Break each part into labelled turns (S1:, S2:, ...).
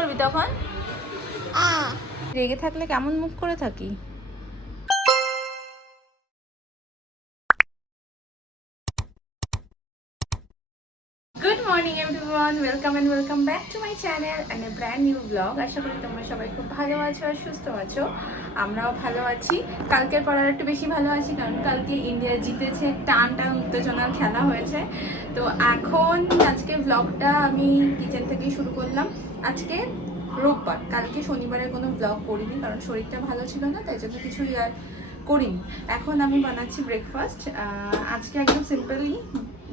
S1: করবি তখন? রেগে থাকলে কেমন মুখ করে থাকি? Good morning everyone welcome welcome back to my channel and a brand new vlog আশা করি তোমরা সবাই খুব ভালো আছো আর সুস্থ আছো। আমরাও ভালো আছি। কালকের পর একটু বেশি ভালো আছি কারণ কালকে ইন্ডিয়া জিতেছে টান টান উত্তেজনার খেলা হয়েছে। তো এখন আজকে ব্লগটা আমি কিচেন থেকেই শুরু করলাম। আজকে রোববার। কালকে শনিবারের কোনো ব্লগ করিনি, কারণ শরীরটা ভালো ছিল না, তাই জন্য কিছুই আর করিনি। এখন আমি বানাচ্ছি ব্রেকফাস্ট আজকে একদম সিম্পলি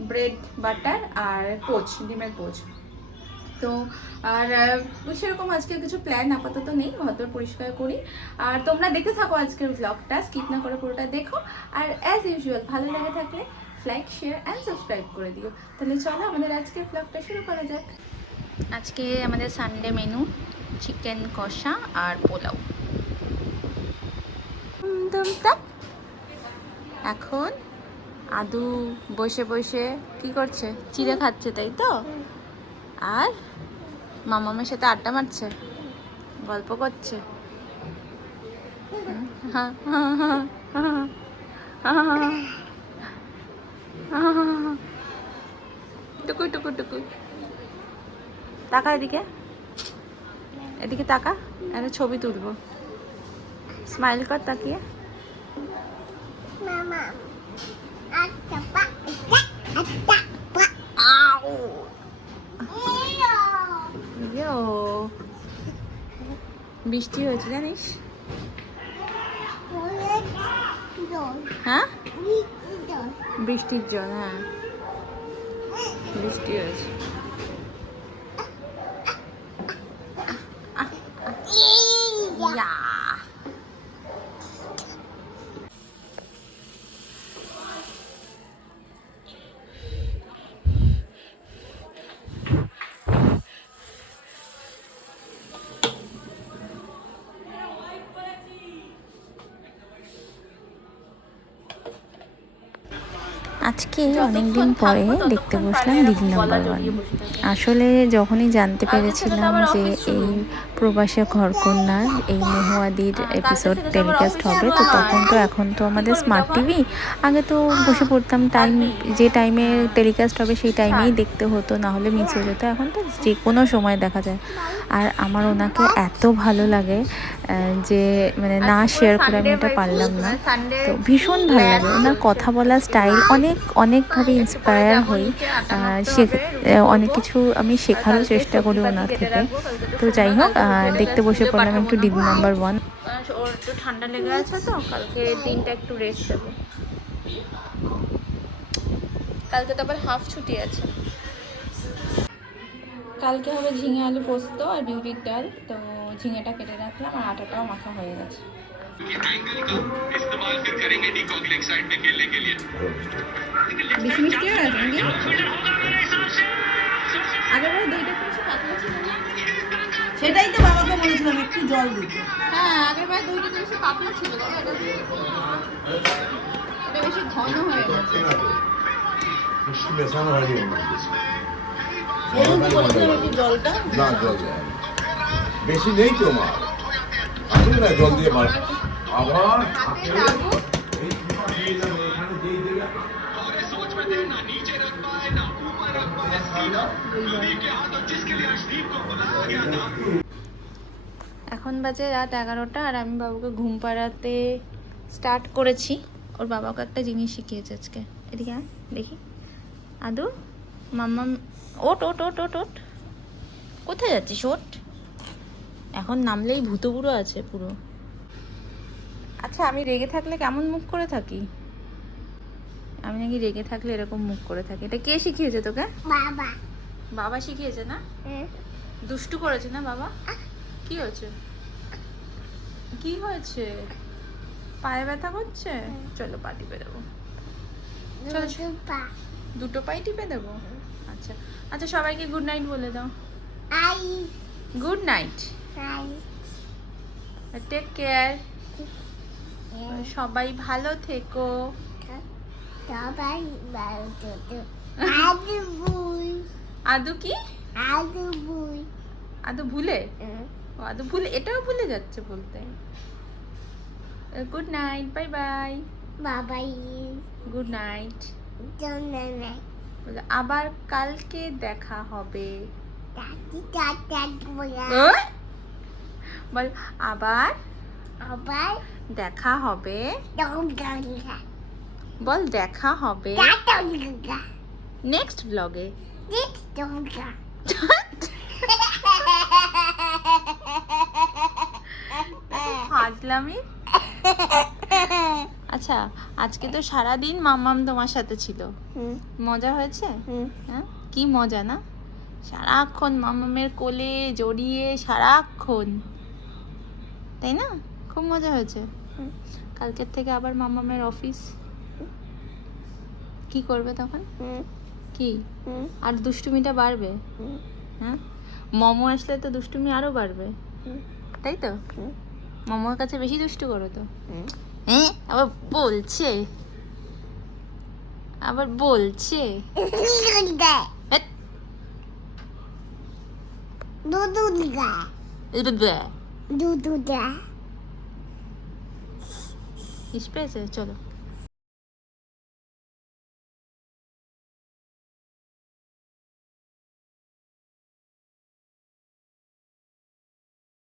S1: ব্রেড বাটার আর পোচ ডিমের পোচ তো, আর সেরকম আজকে কিছু প্ল্যান আপাতত নেই ঘর পরিষ্কার করি। আর তোমরা দেখতে থাকো আজকের ব্লগটা স্কিপ না করে পুরোটা দেখো। আর অ্যাজ ইউজুয়াল ভালো লেগে থাকলে লাইক শেয়ার অ্যান্ড সাবস্ক্রাইব করে দিও। তাহলে চলো আমাদের আজকের ব্লগটা শুরু করা যাক। আজকে আমাদের সানডে মেনু চিকেন কষা আর পোলাও। এখন আদু বসে বসে কি করছে চিড়ে খাচ্ছে, তাই তো আর মামামের সাথে আড্ডা মারছে, গল্প করছে। টুকু টুকু টুকু তাকা এদিকে। এদিকে তাকা একটা ছবি তুলবো। স্মাইল কর তাকিয়ে. আউ।
S2: Iyo.
S1: ইয়ো। বৃষ্টি হয়েছে জানিস? হ্যাঁ? বৃষ্টির জল হ্যাঁ। বৃষ্টি হয়েছে।
S3: আজকে অনেকদিন পরে দেখতে বসলাম দিদি নাম্বার ওয়ান আসলে যখনই জানতে পেরেছিলাম যে এই প্রবাসে ঘরকন্যার এই মহুয়াদির এপিসোড টেলিকাস্ট হবে তো তখন তো এখন তো আমাদের স্মার্ট টিভি আগে তো বসে পড়তাম টাইম যে টাইমে টেলিকাস্ট হবে সেই টাইমেই দেখতে হতো না হলে মিস হয়ে যেত। এখন তো যে কোনো সময় দেখা যায়। আর আমার ওনাকে এত ভালো লাগে যে মানে না শেয়ার করে আমি এটা পারলাম না। তো ভীষণ ভালো লাগে। ওনার কথা বলার স্টাইল অনেক অনেকভাবে ইন্সপায়ার হই। অনেক কিছু আমি শেখারও চেষ্টা করি ওনার থেকে। তো যাই হোক দেখতে বসে পড়লাম একটু ডিবি নাম্বার ওয়ান
S1: ওর একটু ঠান্ডা লেগে আছে তো, কালকে দিনটা একটু রেস্ট দেবো। কালকে হাফ ছুটি আছে। কালকে হবে ঝিঙে আলু পোস্ত আর বিউলির ডাল। তো ঝিঙেটা কেটে রাখলাম আর আটাটাও মাখা হয়ে গেছে। বেশি
S4: সেটাই তো বাবাকে বলেছিলাম একটু জল দিতে।
S1: হ্যাঁ আগের বারে দইটা করেছি পাতলা ছিল বেশি ঘন হয়ে গেছে।
S4: জলটা
S5: না জল বেশি নেই তো মা। এখন
S1: বাজে রাত এগারোটা আর আমি বাবুকে ঘুম পাড়াতে স্টার্ট করেছি। ওর বাবাকে একটা জিনিস শিখিয়েছে আজকে। এদিকে দেখি। আদু মাম্মা ওট ওট ওট ওট ওট। কোথায় যাচ্ছিস ওট? এখন নামলেই ভূতপুরো আছে পুরো। আচ্ছা আমি রেগে থাকলে কেমন মুখ করে থাকি? আমি নাকি রেগে থাকলে এরকম মুখ করে থাকি। এটা কে শিখিয়েছে তোকে?
S2: Baba.
S1: বাবা শিখিয়েছে না?
S2: Hmm.
S1: দুষ্টু করেছে না বাবা? কি হয়েছে? কি হয়েছে? পায়ে ব্যথা করছে? চলো পা টিপে দেবো। চলো। দুটো পাই টিপে দেবো? আচ্ছা। আচ্ছা সবাইকে গুড নাইট বলে দাও. Good night. টেক কেয়ার সবাই ভালো থেকো. আদু কি. আদৌ ভুলে?
S2: হুম।
S1: ও আদৌ ভুলে এটাও ভুলে যাচ্ছে বলতে। Good night bye bye
S2: Babai
S1: good night আবার কালকে দেখা হবে।
S2: বলা
S1: আবার
S2: আবার
S1: দেখা হবে। বল দেখা হবে। নেক্সট ব্লগে ফাজলামি। আচ্ছা আজকে তো সারা দিন মাম্মাম তোমার সাথে ছিল। মজা হয়েছে? হ্যাঁ? কি মজা না? সারাক্ষণ মামামের কোলে জড়িয়ে সারাক্ষণ। তাই না? খুব মজা হয়েছে। কালকের থেকে আবার মামামের অফিস কি করবে তখন? কি? আর দুষ্টুমিটা বাড়বে? হ্যাঁ? মোমো আসলে তো দুষ্টুমি আরও বাড়বে। তাই তো। মোমোর কাছে বেশি দুষ্টু করো তো। হ্যাঁ? আবার বলছে। আবার বলছে।
S2: দৌড়া
S1: হ্যাট,
S2: দুদু দৌড়া
S1: ব্যাহ।
S2: দুদু দৌড়া
S1: ইস পেয়েছে চলো